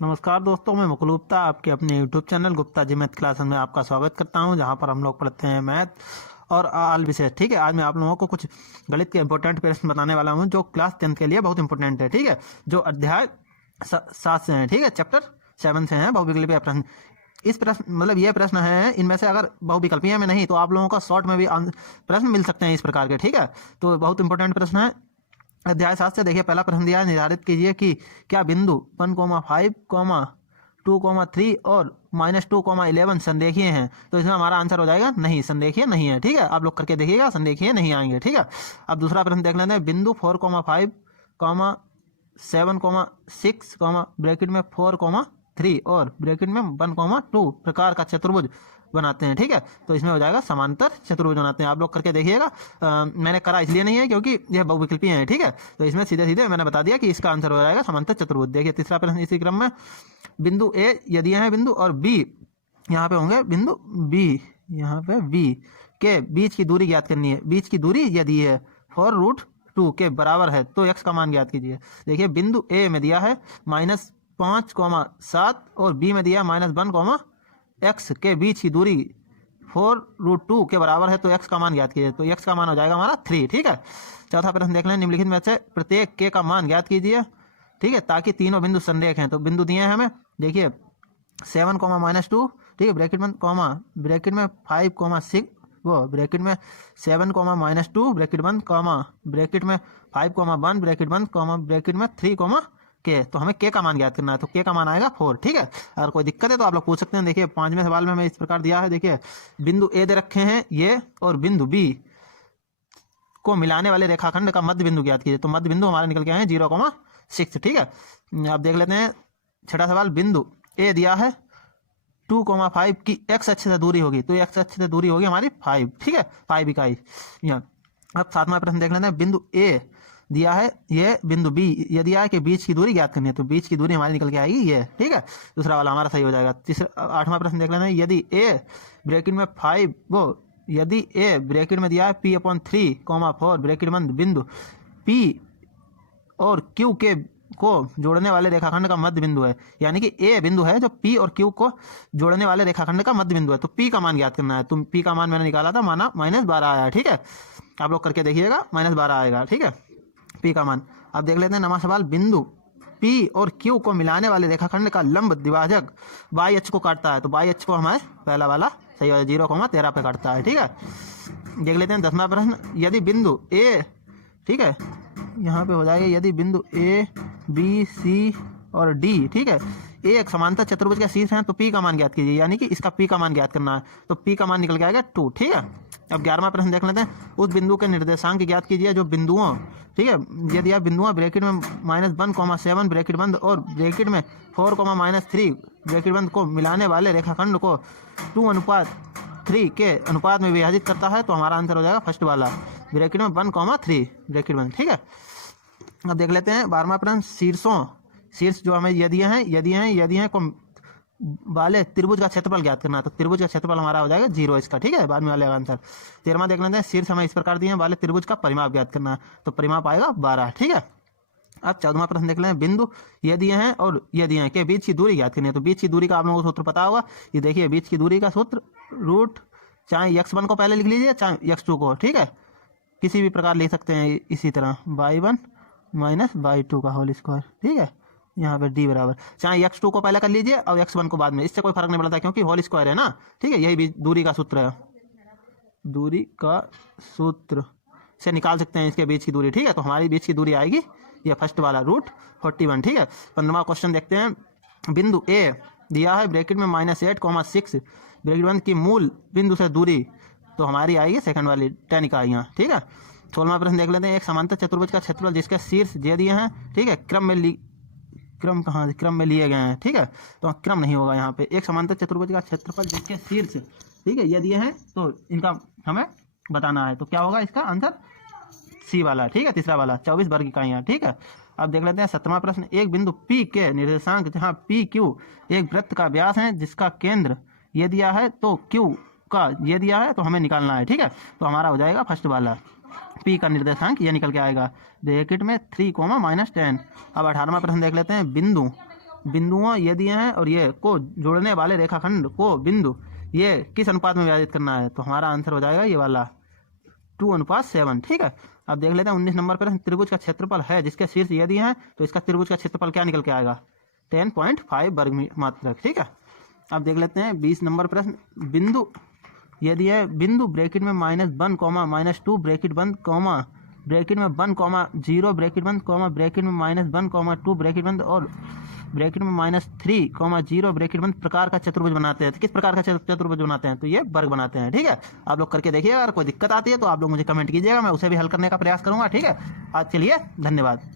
नमस्कार दोस्तों, मैं मुकुल गुप्ता आपके अपने YouTube channel Gupta ji math classes में आपका स्वागत करता हूं, जहां पर हम लोग पढ़ते हैं मैथ और आल विषय। ठीक है, आज मैं आप लोगों को कुछ गणित के इंपॉर्टेंट प्रश्न बताने वाला हूं जो क्लास 10th के लिए बहुत इंपॉर्टेंट है। ठीक है, जो अध्याय 7 से हैं, ठीक है, चैप्टर 7 से हैं, बहुविकल्पीय प्रश्न। इस प्रश्न मतलब ये प्रश्न है, इनमें से अगर बहुविकल्पीय में नहीं तो आप लोगों का शॉर्ट में भी प्रश्न मिल सकते हैं इस प्रकार के। ठीक है, तो बहुत इंपॉर्टेंट प्रश्न है। अध्याय 7 से देखिए, पहला प्रश्न दिया है, निर्धारित कीजिए कि क्या बिंदु 1,5, 2,3 और -2,11 संरेखीय हैं। तो इसमें हमारा आंसर हो जाएगा नहीं, संरेखीय नहीं है। ठीक है, आप लोग करके देखिएगा, संरेखीय नहीं आएंगे। ठीक है, अब दूसरा प्रश्न देख लेते हैं। बिंदु 4,5, 7,6, ब्रैकेट में 4,3 और ब्रैकेट में 1,2 प्रकार का चतुर्भुज बनाते हैं। ठीक है, तो इसमें हो जाएगा समांतर चतुर्भुज बनाते हैं। आप लोग करके देखिएगा। मैंने करा इसलिए नहीं है क्योंकि यह बहुविकल्पीय है। ठीक है, तो इसमें सीधे सीधे मैंने बता दिया कि इसका आंसर हो जाएगा समांतर चतुर्भुज। देखिए तीसरा प्रश्न इसी क्रम में, बिंदु ए यदि है बिंदु और बी यहाँ पे होंगे, बिंदु बी यहाँ पे बी के बीच की दूरी ज्ञात करनी है। बीच की दूरी यदि है 4√2 के बराबर है तो x का मान ज्ञात कीजिए। देखिए बिंदु ए में दिया है -5,7 और बी में दिया -1,x के बीच की दूरी 4√2 के बराबर है तो x का मान ज्ञात कीजिए। तो x का मान हो जाएगा हमारा 3। ठीक है, चौथा प्रश्न देख लें। निम्नलिखित में से प्रत्येक k का मान ज्ञात कीजिए। ठीक है, ताकि तीनों बिंदु संरेख हैं। तो बिंदु दिए हैं हमें, देखिए 7, -2, ठीक है, ब्रैकेट में 5,6 वो ब्रैकेट में 7, -2 ब्रैकेट बंद, ब्रैकेट में 5,1 ब्रैकेट बंद, ब्रैकेट में 3, के। तो हमें के का मान ज्ञात करना है, तो के का मान आएगा 4। ठीक है, अगर कोई दिक्कत है तो आप लोग पूछ सकते हैं। देखिए 5वें सवाल में हमें इस प्रकार दिया है। देखिए बिंदु ए दे रखे हैं ये और बिंदु बी को मिलाने वाले रेखाखंड का मध्य बिंदु ज्ञात कीजिए। तो मध्य बिंदु हमारे निकल के आए 0,6। ठीक है, अब देख लेते हैं छठा सवाल। बिंदु ए दिया है 2,5 की x अक्ष से दूरी होगी, तो x अक्ष से दूरी होगी हमारी 5। ठीक है, 5 इकाई यहाँ। अब सातवां प्रश्न देख लेते हैं। बिंदु ए दिया है ये, बिंदु बी यह दिया है कि बीच की दूरी ज्ञात करनी है, तो बीच की दूरी हमारी निकल के आएगी ये। ठीक है, दूसरा वाला हमारा सही हो जाएगा। आठवां प्रश्न देख लेते हैं। यदि ए ब्रैकेट में 5 वो यदि ए ब्रैकेट में दिया है P/3, 4 ब्रैकेट बंद बिंदु P और Q के को जोड़ने वाले रेखाखंड का मध्य बिंदु है, यानी कि ए बिंदु है जो P और Q को जोड़ने वाले रेखाखंड का मध्य बिंदु है, तो P का मान ज्ञात करना है। तो P का मान मैंने निकाला था, माना -12 आया। ठीक है, आप लोग करके देखिएगा, -12 आएगा। ठीक है, P का मान। अब देख लेते हैं नवा सवाल। बिंदु P और Q को मिलाने वाले रेखाखंड का लंब द्विभाजक y अक्ष को काटता है, तो y अक्ष को हमारे पहला वाला सही है 0,13 पे काटता है। ठीक है, देख लेते हैं 10वां प्रश्न। यदि बिंदु A, ठीक है, यहाँ पे हो जाएगा यदि बिंदु A, B, C और D, ठीक है, एक समांतर चतुर्भुज के शीर्ष हैं तो P का मान ज्ञात कीजिए, यानी कि इसका P का मान ज्ञात करना है, तो P का मान निकल के आएगा 2। ठीक है, अब 11वां प्रश्न देख लेते हैं। उस बिंदु के निर्देशांक ज्ञात कीजिए जो बिंदुओं, ठीक है, यदि आप बिंदुओं ब्रैकेट में -1,7 ब्रैकेट बंद और ब्रैकेट में 4, -3 ब्रैकेट बंद को मिलाने वाले रेखाखंड को 2:3 के अनुपात में विभाजित करता है, तो हमारा आंसर हो जाएगा फर्स्ट वाला, ब्रैकेट में 1,3 ब्रैकेट बंद। ठीक है, अब देख लेते हैं 12वां प्रश्न। शीर्ष जो हमें यदि हैं को वाले त्रिभुज का क्षेत्रफल ज्ञात करना है, तो त्रिभुज का क्षेत्रफल हमारा हो जाएगा 0 इसका। ठीक है, बाद में वाले आंसर। 13वां देख लेते हैं। शीर्ष हमें इस प्रकार दिए हैं, वाले त्रिभुज का परिमाप ज्ञात करना है, तो परिमाप आएगा 12। ठीक है, अब 14वां प्रश्न देख लें। बिंदु यदि हैं और यदि हैं के बीच की दूरी ज्ञात करनी है, तो बीच की दूरी का आप लोगों को सूत्र पता होगा। ये देखिए बीच की दूरी का सूत्र रूट, चाहे x1 को पहले लिख लीजिए चाहे x2 को, ठीक है, किसी भी प्रकार ले सकते हैं। इसी तरह y1 - y2 का होल स्क्वायर। ठीक है, यहाँ पे d बराबर, चाहे x2 को पहले कर लीजिए और x1 को बाद में, इससे कोई फर्क नहीं पड़ता क्योंकि होल स्क्वायर है ना। ठीक है, यही दूरी का सूत्र है, दूरी का सूत्र से निकाल सकते हैं इसके बीच की दूरी। ठीक है, तो हमारी बीच की दूरी आएगी ये फर्स्ट वाला √41। ठीक है, 15वां क्वेश्चन देखते हैं। बिंदु ए दिया है ब्रैकेट में -8,6 ब्रैकेट बंद की मूल बिंदु से दूरी, तो हमारी आएगी सेकंड वाली 10 इकाइयाँ। ठीक है, 16वां प्रश्न देख लेते हैं। एक समांतर चतुर्भुज का क्षेत्रफल जिसके शीर्ष जे दिए हैं, ठीक है, क्रम में लिए गए हैं। ठीक है, तो क्रम नहीं होगा यहाँ पे। एक समांतर चतुर्भुज का क्षेत्रफल जिसके शीर्ष, ठीक है, ये दिए हैं, तो इनका हमें बताना है, तो क्या होगा इसका आंसर सी वाला। ठीक है, तीसरा वाला 24 वर्ग इकाइयाँ। ठीक है, अब देख लेते हैं 17वां प्रश्न। एक बिंदु P के निर्देशांक जहाँ PQ एक वृत्त का व्यास है जिसका केंद्र ये दिया है, तो Q का ये दिया है, तो हमें निकालना है। ठीक है, तो हमारा हो जाएगा फर्स्ट वाला, P का निर्देशांक ये निकल के आएगा ब्रैकेट में 3, -10। अब 18वां प्रश्न देख लेते हैं। बिंदु बिंदुओं ये दिए हैं और ये को जोड़ने वाले रेखाखंड को बिंदु ये किस अनुपात में विभाजित करना है, तो हमारा आंसर हो जाएगा ये वाला 2:7। ठीक है, अब देख लेते हैं 19 नंबर पर त्रिभुज का क्षेत्रफल है जिसके शीर्ष ये दिए हैं, तो इसका त्रिभुज का क्षेत्रफल क्या निकल के आएगा 10.5 वर्ग मात्रक। ठीक है, अब देख लेते हैं 20 नंबर प्रश्न, बिंदु ये दिया है, बिंदु ब्रैकेट में -1 कॉमा -2 ब्रैकेट बंद कॉमा ब्रैकेट में 1 कॉमा 0 ब्रैकेट बंद कॉमा ब्रैकेट में -1 कॉमा 2 ब्रैकेट बंद और ब्रैकेट में -3 कॉमा 0 ब्रैकेट बंद प्रकार का चतुर्भुज बनाते हैं। तो किस प्रकार का चतुर्भुज बनाते हैं, तो ये वर्ग बनाते हैं। ठीक है, आप लोग करके देखिए, अगर कोई दिक्कत आती है तो आप लोग मुझे कमेंट कीजिएगा, मैं उसे भी हल करने का प्रयास करूंगा। ठीक है, आज के लिए धन्यवाद।